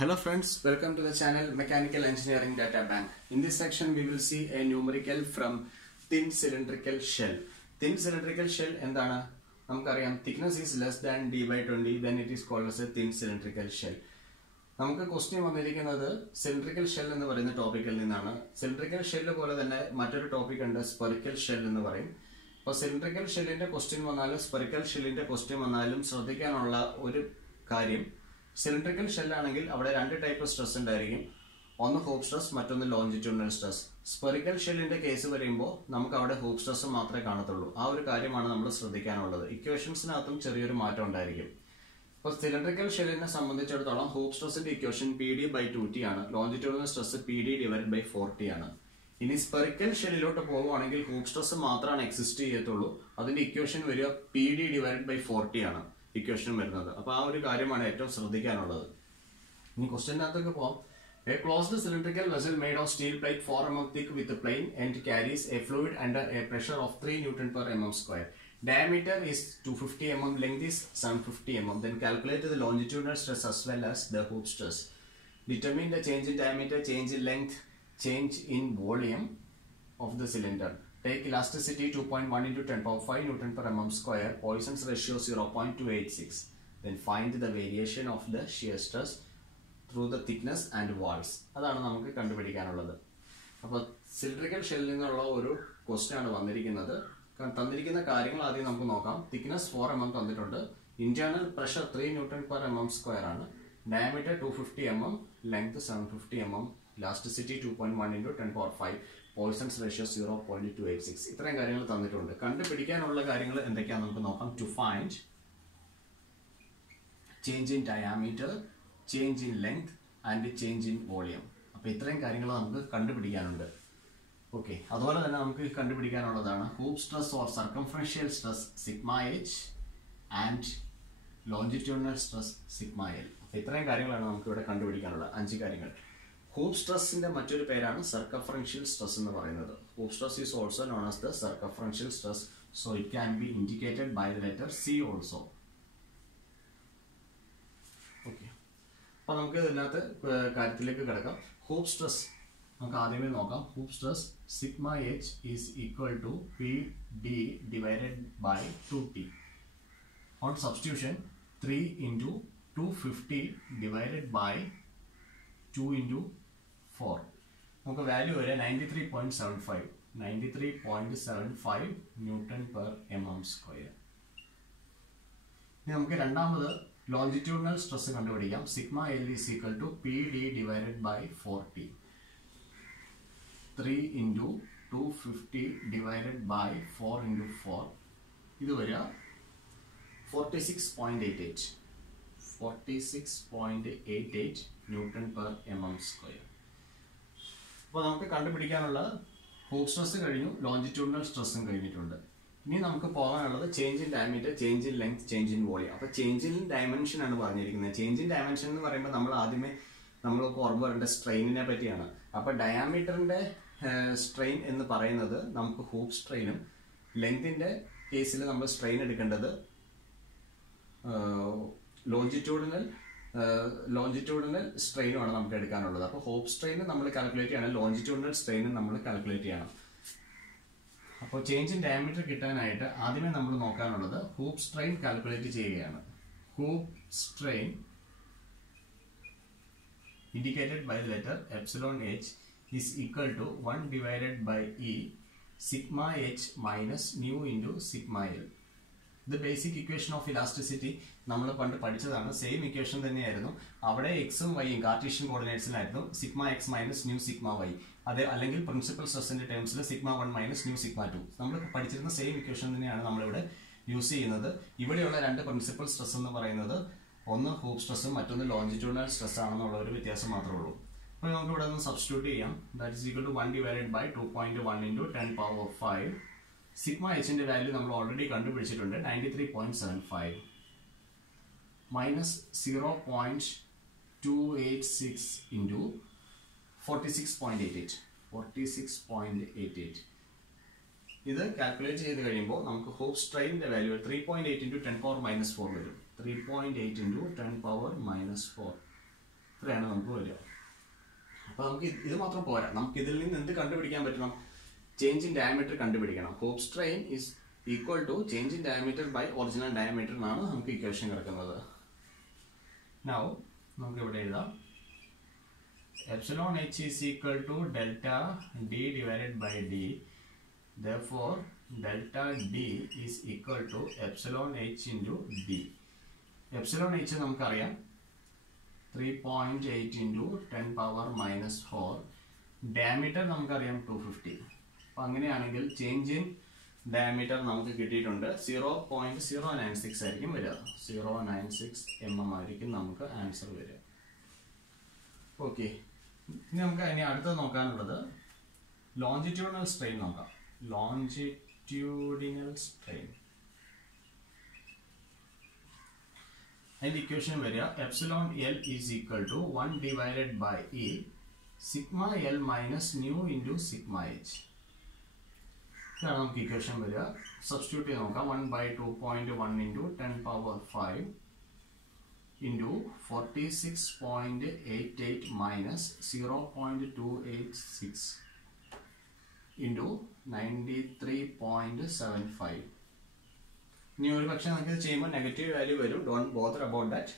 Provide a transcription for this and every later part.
Hello friends, welcome to the channel Mechanical Engineering Data Bank. In this section we will see a numerical from thin cylindrical shell. Thin cylindrical shell എന്താണ്? നമുക്കറിയാം thickness is less than d by 20, then it is called as a thin cylindrical shell. നമുക്ക് question വന്നിരിക്കുന്നത് cylindrical shell എന്ന് പറയുന്ന ടോപ്പിക്കിൽ നിന്നാണ്. Cylindrical shell പോലെ തന്നെ മറ്റൊരു ടോപ്പിക് ഉണ്ട്, സ്പെറിക്കൽ ഷെൽ എന്ന് പറയും. അപ്പോൾ സിലിണ്ടറിക്കൽ ഷെല്ലിന്റെ ക്വസ്റ്റ്യൻ വന്നാലും സ്പെറിക്കൽ ഷെല്ലിന്റെ ക്വസ്റ്റ്യൻ വന്നാലും ശ്രദ്ധിക്കാനുള്ള ഒരു കാര്യം, സിലിണ്ടറിക്കൽ ഷെല്ലാണെങ്കിൽ അവിടെ രണ്ട് ടൈപ്പ് സ്ട്രെസ് ഉണ്ടായിരിക്കും. ഒന്ന് ഹൂപ്പ് സ്ട്രെസ്, മറ്റൊന്ന് ലോഞ്ചിറ്റ്യൂഡിനൽ സ്ട്രെസ്. സ്പെറിക്കൽ ഷെല്ലിന്റെ കേസ് വരുമ്പോൾ നമുക്ക് അവിടെ ഹൂപ്പ് സ്ട്രെസ് മാത്രമേ കാണത്തുള്ളൂ. ആ ഒരു കാര്യമാണ് നമ്മൾ ശ്രദ്ധിക്കാനുള്ളത്. ഇക്വേഷൻസിനകത്തും ചെറിയൊരു മാറ്റം ഉണ്ടായിരിക്കും. അപ്പോൾ സിലിണ്ടറിക്കൽ ഷെല്ലിനെ സംബന്ധിച്ചിടത്തോളം ഹൂപ്പ് സ്ട്രെസിന്റെ ഇക്വേഷൻ PD/2T ആണ്, ലോഞ്ചിറ്റ്യൂഡിനൽ സ്ട്രെസ് PD/4T ആണ്. ഇനി സ്പെറിക്കൽ ഷെല്ലിലോട്ട് പോവുകയാണെങ്കിൽ ഹൂപ്പ് സ്ട്രെസ് മാത്രമാണ് എക്സിസ്റ്റ് ചെയ്യത്തുള്ളൂ. അതിന്റെ ഇക്വേഷൻ വരിക PD/4T ആണ് ഇക്വേഷൻ വരുന്നത്. അപ്പൊ ആ ഒരു കാര്യമാണ് ഏറ്റവും ശ്രദ്ധിക്കാനുള്ളത്. ഇനി ക്വസ്റ്റ്യനകത്തേക്ക് പോവാം. A closed cylindrical vessel made of steel plate 4 mm thick with a plain end carries a fluid under a pressure of 3 Newton per mm square. Diameter is 250 mm, length is 750 mm. Then calculate the longitudinal stress as well as the hoop stress. Determine the change in diameter, change in length, change in volume of the cylinder. Take elasticity 2.1 into 10 power 5 Newton per mm square. Poisson's ratio 0.286. Then find the variation of the shear stress through the thickness and walls. അതാണ് നമുക്ക് കണ്ടുപിടിക്കാനുള്ളത്. അപ്പോൾ cylindrical ഷെല്ലിൽ നിന്നുള്ള ഒരു question ആണ് വന്നിരിക്കുന്നത്. തന്നിരിക്കുന്ന കാര്യങ്ങൾ ആദ്യം നമുക്ക് നോക്കാം. തിക്നെസ് 4 mm തന്നിട്ടുണ്ട്. Internal pressure 3 Newton per mm square ആണ്. Diameter 250 mm, length 750 mm, elasticity 2.1 into 10 power 5, Poisson's ratio 0.286. ഇത്രയും കാര്യങ്ങൾ തന്നിട്ടുണ്ട്. കണ്ടുപിടിക്കാനുള്ള കാര്യങ്ങൾ എന്തൊക്കെയാണെന്ന് നമുക്ക് നോക്കാം. To find change in diameter, change in length and change in volume. അപ്പോൾ ഇത്രയും കാര്യങ്ങൾ നമുക്ക് കണ്ടുപിടിക്കാനുണ്ട്. ഓക്കെ, അതുപോലെ തന്നെ നമുക്ക് കണ്ടുപിടിക്കാനുള്ളതാണ് hoop stress or circumferential stress sigma h and longitudinal stress sigma L. അപ്പോൾ ഇത്രയും കാര്യങ്ങളാണ് നമുക്ക് ഇവിടെ കണ്ടുപിടിക്കാനുള്ളത്. 5 കാര്യങ്ങൾ. ഹൂപ്പ് സ്ട്രെസ്സിന്റെ മറ്റൊരു പേരാണ് സർക്കംഫറൻഷ്യൽ സ്ട്രെസ് എന്ന് പറയുന്നത്. Hoop stress is also known as the circumferential stress, so it can be indicated by the letter c also. Okay, അപ്പോൾ നമുക്ക് ഇതിനകത്ത് കാര്യത്തിലേക്ക് കിടക്കാം. ഹൂപ്പ് സ്ട്രെസ് നമുക്ക് ആദ്യമേ നോക്കാം. Hoop stress sigma h is equal to PD/2T. On substitution 3 into 250 divided by 2 into 4. നമുക്ക് value വരെ 93.75 ന്യൂട്ടൺ പെർ mm സ്ക്വയർ. ഇനി നമുക്ക് രണ്ടാമത് ലോഞ്ചിറ്റ്യൂഡിനൽ സ്ട്രെസ് കണ്ടുപിടിക്കാം. Sigma l is equal to PD/4T. 3 into 250 divided by 4 into 4. ഇത് വരിക 46.88 newton per mm square. അപ്പോൾ നമുക്ക് കണ്ടുപിടിക്കാനുള്ള ഹൂപ്പ് സ്ട്രെസ് കഴിഞ്ഞു, ലോഞ്ചിറ്റ്യൂഡിനൽ സ്ട്രെസ്സും കഴിഞ്ഞിട്ടുണ്ട്. ഇനി നമുക്ക് പോകാനുള്ളത് change in diameter, change in length, change in volume. അപ്പോൾ ചേഞ്ച് ഇൻ ഡയമെൻഷൻ ആണ് പറഞ്ഞിരിക്കുന്നത്. ചേഞ്ച് ഇൻ ഡയമെൻഷൻ എന്ന് പറയുമ്പോൾ നമ്മൾ ആദ്യമേ നമ്മൾക്ക് ഓർമ്മ വരേണ്ട സ്ട്രെയിനിനെ പറ്റിയാണ്. അപ്പോൾ ഡയാമീറ്ററിന്റെ സ്ട്രെയിൻ എന്ന് പറയുന്നത് നമുക്ക് ഹൂപ്പ് സ്ട്രെയിനും, ലെങ്തിന്റെ കേസിൽ നമ്മൾ സ്ട്രെയിൻ എടുക്കേണ്ടത് ലോഞ്ചിറ്റ്യൂഡിനൽ സ്ട്രെയിനുമാണ് നമുക്ക് എടുക്കാനുള്ളത്. അപ്പോൾ ഹൂപ്പ് സ്ട്രെയിൻ നമ്മൾ കാൽക്കുലേറ്റ് ചെയ്യണം, ലോഞ്ചിറ്റ്യൂഡിനൽ സ്ട്രെയിനും നമ്മൾ കാൽക്കുലേറ്റ് ചെയ്യണം. അപ്പോൾ ചേഞ്ച് ഇൻ ഡയമീറ്റർ കിട്ടാനായിട്ട് ആദ്യമേ നമ്മൾ നോക്കാനുള്ളത് ഹൂപ്പ് സ്ട്രെയിൻ കാൽക്കുലേറ്റ് ചെയ്യുകയാണ്. Hoop strain indicated by the letter epsilon h is equal to 1 divided by E sigma h minus nu into sigma L. The basic equation of elasticity നമ്മൾ പണ്ട് പഠിച്ചതാണ്. Same equation തന്നെയായിരുന്നു. അവിടെ എക്സും വൈയും Cartesian കോർഡിനേറ്റ്സിലായിരുന്നു. Sigma x minus nu sigma y. അതെ, അല്ലെങ്കിൽ പ്രിൻസിപ്പൽ സ്ട്രെസ്സിന്റെ ടേംസിൽ സിഗ്മ 1 മൈനസ് ന്യൂ സിഗ്മ 2. നമ്മൾ പഠിച്ചിരുന്ന സെയിം ഇക്വേഷൻ തന്നെയാണ് നമ്മളിവിടെ യൂസ് ചെയ്യുന്നത്. ഇവിടെയുള്ള രണ്ട് പ്രിൻസിപ്പൽ സ്ട്രെസ് എന്ന് പറയുന്നത് ഒന്ന് ഹൂപ്പ് സ്ട്രെസ്സും മറ്റൊന്ന് ലോഞ്ചിറ്റ്യൂഡിനൽ സ്ട്രെസ് ആണെന്നുള്ള ഒരു വ്യത്യാസം മാത്രമേ ഉള്ളൂ. അപ്പോൾ നമുക്ക് ഇവിടെ ഒന്ന് സബ്സ്റ്റിറ്റ്യൂട്ട് ചെയ്യാം. That is equal to 1 divided by 2.1 into 10 power 5. Sigma എച്ചിന്റെ വാല്യൂ നമ്മൾ ഓൾറെഡി കണ്ടുപിടിച്ചിട്ടുണ്ട്, 93.75 മൈനസ് 0.286 into 46.88. ഇത് കാൽക്കുലേറ്റ് ചെയ്ത് കഴിയുമ്പോൾ നമുക്ക് ഹൂപ്പ് സ്ട്രെയിനിന്റെ വാല്യൂ 3.8 into 10 power minus 4 വരും. 3.8 into 10 power minus 4. ഇത്രയാണ് നമുക്ക് വരിക. അപ്പോൾ നമുക്ക് ഇത് മാത്രം പോരാ, നമുക്ക് ഇതിൽ നിന്ന് എന്ത് കണ്ടുപിടിക്കാൻ പറ്റണം? ചേഞ്ച് ഇൻ ഡയമീറ്റർ കണ്ടുപിടിക്കണം. Hoop strain is equal to change in diameter by original diameter എന്നാണ് നമുക്ക് ഇക്വേഷൻ കിടക്കുന്നത്. നൗ നമുക്ക് ഇവിടെ എഴുതാം epsilon h is equal to delta d divided by d. Therefore delta d is equal to epsilon h into d. Epsilon h നമുക്കറിയാം 3.8 into 10 power minus 4. Diameter നമുക്കറിയാം 250. അപ്പം അങ്ങനെയാണെങ്കിൽ ചേഞ്ച് ഇൻ ഡയമീറ്റർ നമുക്ക് കിട്ടിയിട്ടുണ്ട് 0.096 ആയിരിക്കും വരിക. 096 mm ആയിരിക്കും നമുക്ക് ആൻസർ വരിക. ഓക്കെ, ഇനി നമുക്ക് ഇനി അടുത്തത് നോക്കാനുള്ളത് ലോഞ്ചിറ്റ്യൂഡിനൽ സ്ട്രെയിൻ നോക്കാം. ലോഞ്ചിറ്റ്യൂഡിനൽ സ്ട്രെയിൻ അതിന്റെ ഇക്വേഷൻ വരിക epsilon l is equal to 1 divided by e sigma l minus nu into sigma h. ഇതാണ് നമുക്ക് ഇക്വേഷൻ വരിക. സബ്സ്റ്റിറ്റ്യൂട്ട് ചെയ്ത് നോക്കാം. 1/2.1 into 10 power 5 into 46.88 minus 0.286 into 93.75. ഇനി ഒരു പക്ഷേ നമുക്ക് ഇത് ചെയ്യുമ്പോൾ നെഗറ്റീവ് വാല്യൂ വരും. Don't bother about that.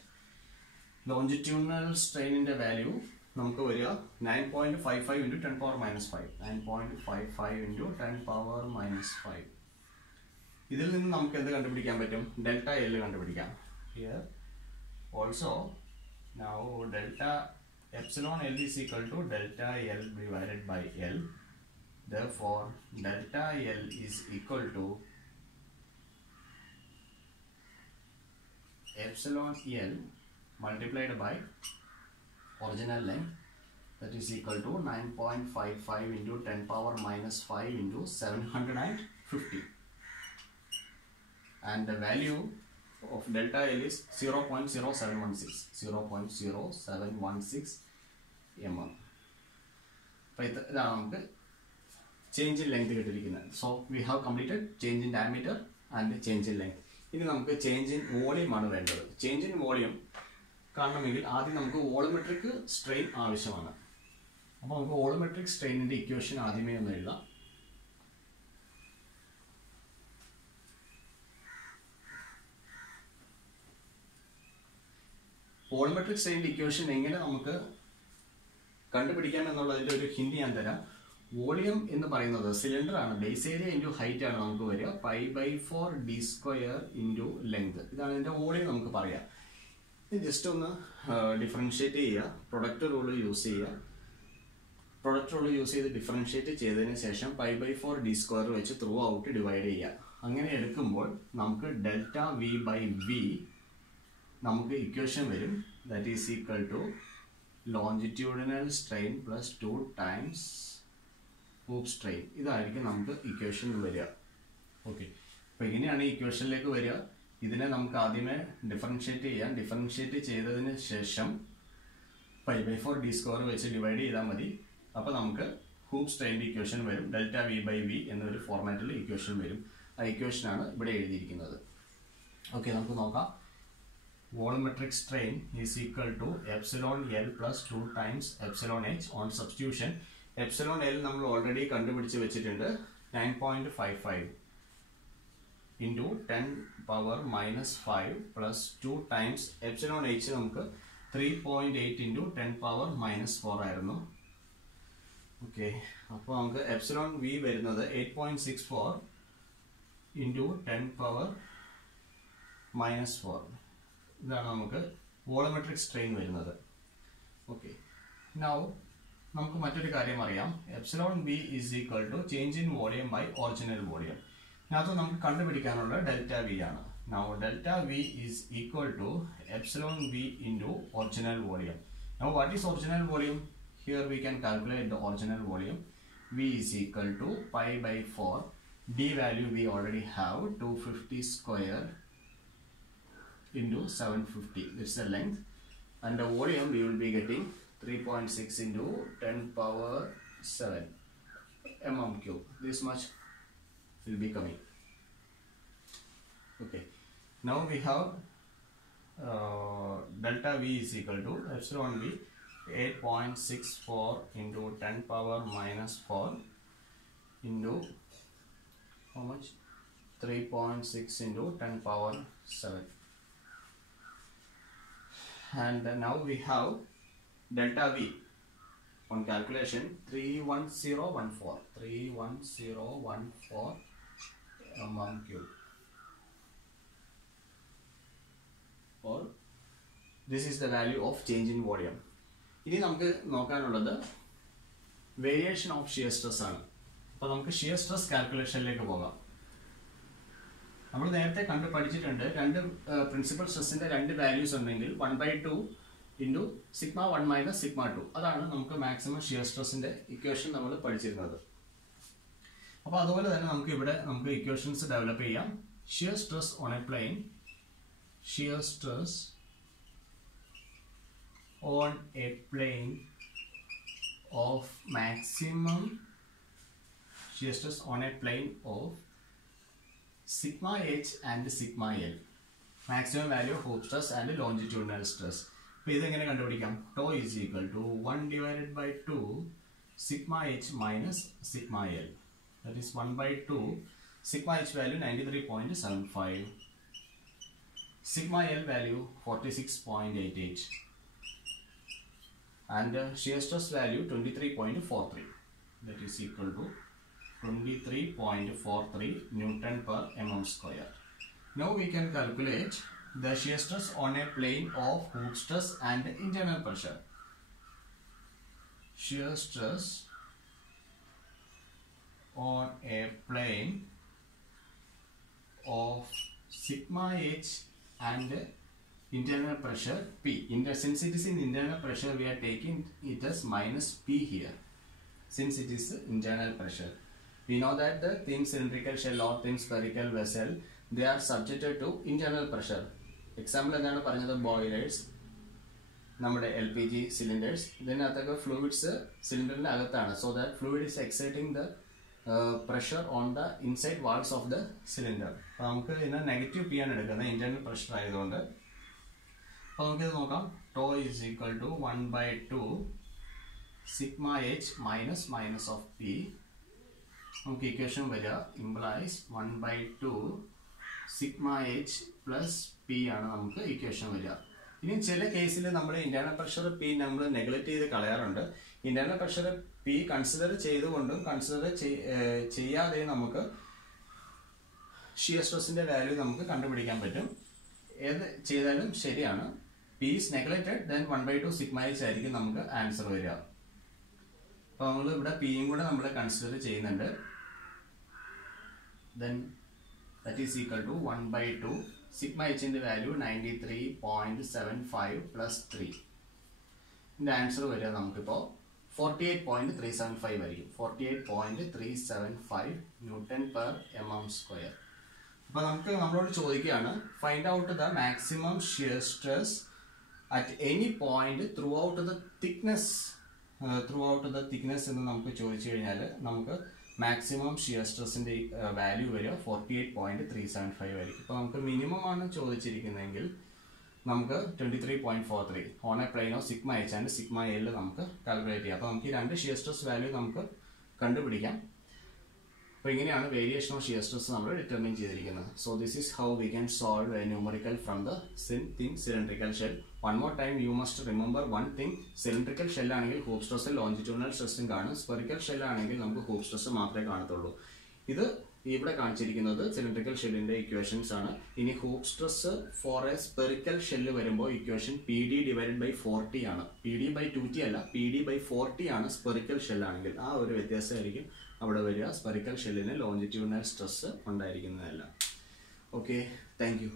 Longitudinal സ്ട്രെയിനിന്റെ വാല്യൂ നമുക്ക് വരിക 9.55 into 10 power minus 5. 9.55 into 10 power minus 5. ഇതിൽ നിന്ന് നമുക്ക് എന്ത് കണ്ടുപിടിക്കാൻ പറ്റും? ഡെൽറ്റ എൽ കണ്ടുപിടിക്കാം. Here also now delta epsilon L is equal to delta L divided by L. Therefore delta L is equal to epsilon L multiplied by original length, that is equal to 9.55 into 10 power minus 5 into 750, and the value of delta L is 0.0716 mm. അപ്പോൾ ഇതാണ് നമുക്ക് change in length കിട്ടിയിരിക്കുന്നത്. So we have completed change in diameter and change in length. ഇനി നമുക്ക് change in volume ആണ് വേണ്ടത്. Change in volume കാണണമെങ്കിൽ ആദ്യം നമുക്ക് വോളിമെട്രിക് സ്ട്രെയിൻ ആവശ്യമാണ്. അപ്പോൾ നമുക്ക് വോളിമെട്രിക് സ്ട്രെയിനിന്റെ ഇക്വേഷൻ ആദ്യമേ ഒന്ന് എഴുതാം. വോളിമെട്രിക് സ്ട്രെയിനിന്റെ ഇക്വേഷൻ എങ്ങനെ നമുക്ക് കണ്ടുപിടിക്കാം എന്നുള്ളതിന്റെ ഒരു ഹിന്റ് ഞാൻ തരാം. വോളിയം എന്ന് പറയുന്നത് സിലിണ്ടർ ആണ്. ബേസ് ഏരിയ ഇൻറ്റു ഹൈറ്റ് ആണ് നമുക്ക് വരിക. π/4 d² ഇൻറ്റു ലെങ്ത്. ഇതാണ് ഇതിന്റെ വോളിയം നമുക്ക് പറയാം. ഇത് ജസ്റ്റ് ഒന്ന് ഡിഫറൻഷിയേറ്റ് ചെയ്യുക. പ്രൊഡക്റ്റ് റൂൾ യൂസ് ചെയ്യുക. പ്രൊഡക്റ്റ് റൂൾ യൂസ് ചെയ്ത് ഡിഫറൻഷിയേറ്റ് ചെയ്തതിന് ശേഷം π/4 d² വെച്ച് ത്രൂ ഔട്ട് ഡിവൈഡ് ചെയ്യുക. അങ്ങനെ എടുക്കുമ്പോൾ നമുക്ക് ഡെൽറ്റ v/v നമുക്ക് ഇക്വേഷൻ വരും. That is equal to longitudinal strain plus 2 times hoop strain. ഇതായിരിക്കും നമുക്ക് ഇക്വേഷൻ വരിക. ഓക്കെ, അപ്പോൾ ഇങ്ങനെയാണ് ഈ ഇക്വേഷനിലേക്ക് വരിക. ഇതിനെ നമുക്ക് ആദ്യമേ ഡിഫറൻഷിയേറ്റ് ചെയ്യാം. ഡിഫറൻഷിയേറ്റ് ചെയ്തതിന് ശേഷം π/4 d² വെച്ച് ഡിവൈഡ് ചെയ്താൽ മതി. അപ്പോൾ നമുക്ക് ഹൂപ്പ് സ്ട്രെയിൻ്റെ ഇക്വേഷൻ വരും. ഡെൽറ്റ v/v എന്നൊരു ഫോർമാറ്റിൽ ഇക്വേഷൻ വരും. ആ ഇക്വേഷനാണ് ഇവിടെ എഴുതിയിരിക്കുന്നത്. ഓക്കെ, നമുക്ക് നോക്കാം. Volumetric strain is equal to epsilon L plus 2 times epsilon H. On substitution, epsilon L നമ്മൾ ഓൾറെഡി കണ്ടുപിടിച്ച് വെച്ചിട്ടുണ്ട്. 9.55 into 10 power minus 5 plus 2 times epsilon H നമുക്ക് 3.8 into 10 power minus 4 ആയിരുന്നു. ഓക്കെ, അപ്പോൾ നമുക്ക് epsilon V വരുന്നത് 8.64 into 10 power minus 4. ഇതാണ് നമുക്ക് വോളിമെട്രിക് സ്ട്രെയിൻ വരുന്നത്. ഓക്കെ, നൗ നമുക്ക് മറ്റൊരു കാര്യം അറിയാം. Epsilon b is equal to change in volume by original volume. ഇതിനകത്ത് നമുക്ക് കണ്ടുപിടിക്കാനുള്ള ഡെൽറ്റ വി ആണ്. Now delta v is equal to epsilon b into original volume. Now what is original volume? Here we can calculate the original volume. V is equal to π/4. d value we already have 250 square into 750. This is the length, and the volume we will be getting 3.6 into 10 power 7 mm cube. This much will be coming. Okay, now we have delta V is equal to epsilon V 8.64 into 10 power minus 4 into how much? 3.6 into 10 power 7. And now we have delta V on calculation 31014 mm cube, or this is the value of change in volume. ഇനി നമുക്ക് നോക്കാനുള്ളത് variation of shear stress ആണ്. അപ്പോൾ നമുക്ക് shear stress കാൽക്കുലേഷനിലേക്ക് പോകാം. നമ്മൾ നേരത്തെ പഠിച്ചിട്ടുണ്ട്, രണ്ട് പ്രിൻസിപ്പൽ സ്ട്രെസ്സിന്റെ രണ്ട് വാല്യൂസ് ഉണ്ടെങ്കിൽ 1/2 ഇൻറ്റു സിഗ്മ 1 മൈനസ് സിഗ്മ 2, അതാണ് നമുക്ക് മാക്സിമം ഷിയർ സ്ട്രെസ്സിന്റെ ഇക്വേഷൻ നമ്മൾ പഠിച്ചിരുന്നത്. അപ്പോൾ അതുപോലെ തന്നെ നമുക്ക് ഇവിടെ ഇക്വേഷൻസ് ഡെവലപ്പ് ചെയ്യാം. Shear stress on a plane, shear stress on a plane of maximum shear stress on a plane of sigma h and sigma l, maximum value of Hooke's stress and longitudinal stress. അപ്പോൾ ഇതെങ്ങനെ കണ്ടുപിടിക്കാം? tau is equal to 1 divided by 2 sigma h minus sigma l, that is 1/2. Sigma h value 93.75, sigma l value 46.88, and shear stress value 23.43, that is equal to 23.43 Newton per mm square. Now we can calculate the shear stress on a plane of Hooke's stress and internal pressure. Shear stress on a plane of sigma h and internal pressure P. Since it is in internal pressure, we are taking it as minus P here, since it is internal pressure. We know that the thin cylindrical shell or thin spherical vessel, they are subjected to internal pressure. Example എന്താണ് പറഞ്ഞത്? Boilers, നമ്മുടെ LPG cylinders, ഇതിനകത്തൊക്കെ fluids സിലിണ്ടറിന്റെ അകത്താണ്. So that fluid is exciting the pressure on the inside walls of the cylinder. അപ്പോൾ നമുക്ക് ഇതിനെ negative P ആണ് എടുക്കുന്നത്, ഇന്റേണൽ പ്രഷർ ആയതുകൊണ്ട്. അപ്പോൾ നമുക്കിത് നോക്കാം. tau is equal to 1/2 sigma h minus minus of P. നമുക്ക് ഇക്വേഷൻ വരിക implies 1/2 sigma h plus P ആണ് നമുക്ക് ഇക്വേഷൻ വരിക. ഇനി ചില കേസിൽ നമ്മൾ ഇന്റേണൽ പ്രഷർ P നമ്മൾ നെഗ്ലക്ട് ചെയ്ത് കളയാറുണ്ട്. ഇന്റേണൽ പ്രഷർ P കൺസിഡർ ചെയ്തുകൊണ്ടും കൺസിഡർ ചെയ്യാതെ നമുക്ക് ഷിയർ സ്ട്രെസ്സിന്റെ വാല്യൂ നമുക്ക് കണ്ടുപിടിക്കാൻ പറ്റും. ഏത് ചെയ്താലും ശരിയാണ്. P is neglected, then 1/2 sigma h ആയിരിക്കും നമുക്ക് ആൻസർ വരിക. അപ്പോൾ നമ്മൾ ഇവിടെ P യും കൂടെ നമ്മൾ കൺസിഡർ ചെയ്യുന്നുണ്ട്. Then that is equal to 1/2 sigma h ന്റെ വാല്യൂ 93.75 plus 3. ഇതിന്റെ ആൻസർ വരിക നമുക്കിപ്പോൾ 48.375 ആയിരിക്കും. 48.375 ന്യൂട്ടൺ പെർ mm സ്ക്വയർ. അപ്പോൾ നമുക്ക് നമ്മളോട് ചോദിക്കുകയാണ്, find out the maximum shear stress at any point through out the thickness എന്ന് നമുക്ക് ചോദിച്ചു കഴിഞ്ഞാൽ നമുക്ക് മാക്സിമം ഷിയർ സ്ട്രെസ്സിന്റെ വാല്യൂ വരിക 48.375 ആയിരിക്കും. ഇപ്പോൾ നമുക്ക് മിനിമം ആണ് ചോദിച്ചിരിക്കുന്നതെങ്കിൽ നമുക്ക് 23.43 on a plain of sigma h and sigma L നമുക്ക് കാൽക്കുലേറ്റ് ചെയ്യാം. അപ്പോൾ നമുക്ക് ഈ രണ്ട് ഷിയർ സ്ട്രെസ് വാല്യൂ നമുക്ക് കണ്ടുപിടിക്കാം. അപ്പോൾ ഇങ്ങനെയാണ് വേരിയേഷൻ ഓഫ് ഷിയർ സ്ട്രെസ് നമ്മൾ ഡിറ്റർമിൻ ചെയ്തിരിക്കുന്നത്. So this is how we can solve A numerical from the thin cylindrical shell. One more time you must remember one thing. Cylindrical shell ആണെങ്കിൽ hoop stress longitudinal സ്ട്രെസ്സും കാണും. Spherical shell ആണെങ്കിൽ നമുക്ക് hoop stress മാത്രമേ കാണത്തുള്ളൂ. ഇത് ഇവിടെ കാണിച്ചിരിക്കുന്നത് സിലിണ്ടറിക്കൽ ഷെല്ലിന്റെ ഇക്വേഷൻസ് ആണ്. ഇനി hoop stress for a spherical shell വരുമ്പോൾ ഇക്വേഷൻ PD ഡിവൈഡഡ് ബൈ 40 ആണ്. PD/2T അല്ല, PD/40 ആണ് സ്പെറിക്കൽ ഷെല്ലാണെങ്കിൽ. ആ ഒരു വ്യത്യാസമായിരിക്കും അവിടെ വരിക. സ്പെറിക്കൽ ഷെല്ലിന് ലോഞ്ചിറ്റ്യൂണൽ സ്ട്രെസ് ഉണ്ടായിരിക്കുന്നതല്ല. Okay, thank U.